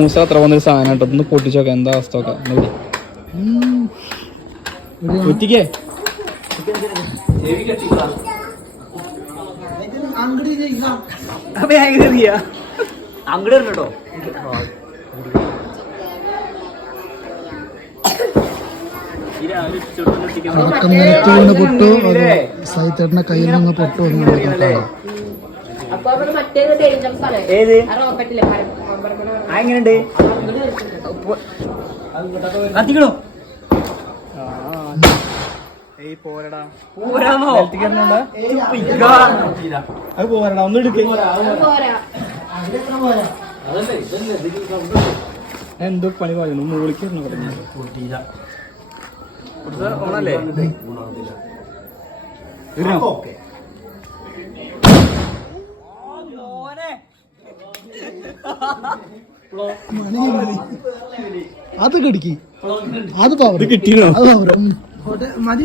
മൂസ അത്ര വന്നൊരു സാധനം കേട്ടോ, ഒന്ന് പൊട്ടിച്ചോക്കാം എന്താ അവസ്ഥ ഒക്കെ. ഒറ്റിക്കേ അങ്ങോട്ട് കേട്ടോ. പൊട്ടു സൈത്തേട്ടന്റെ കയ്യിൽ നിന്ന് പൊട്ടു ഏത് എങ്ങനെയുണ്ട് കത്തിക്കണോ? പോരടാ പോരാന്നോ? അത് പോരടാ, ഒന്ന് എടുക്കേ. എന്തോ പണി പറയുന്നു, മൂളിക്കുന്നു ഓണല്ലേ. അത് കടിക്ക്, അത് പവർ കിട്ടിയോ? അത് പവർ മതി.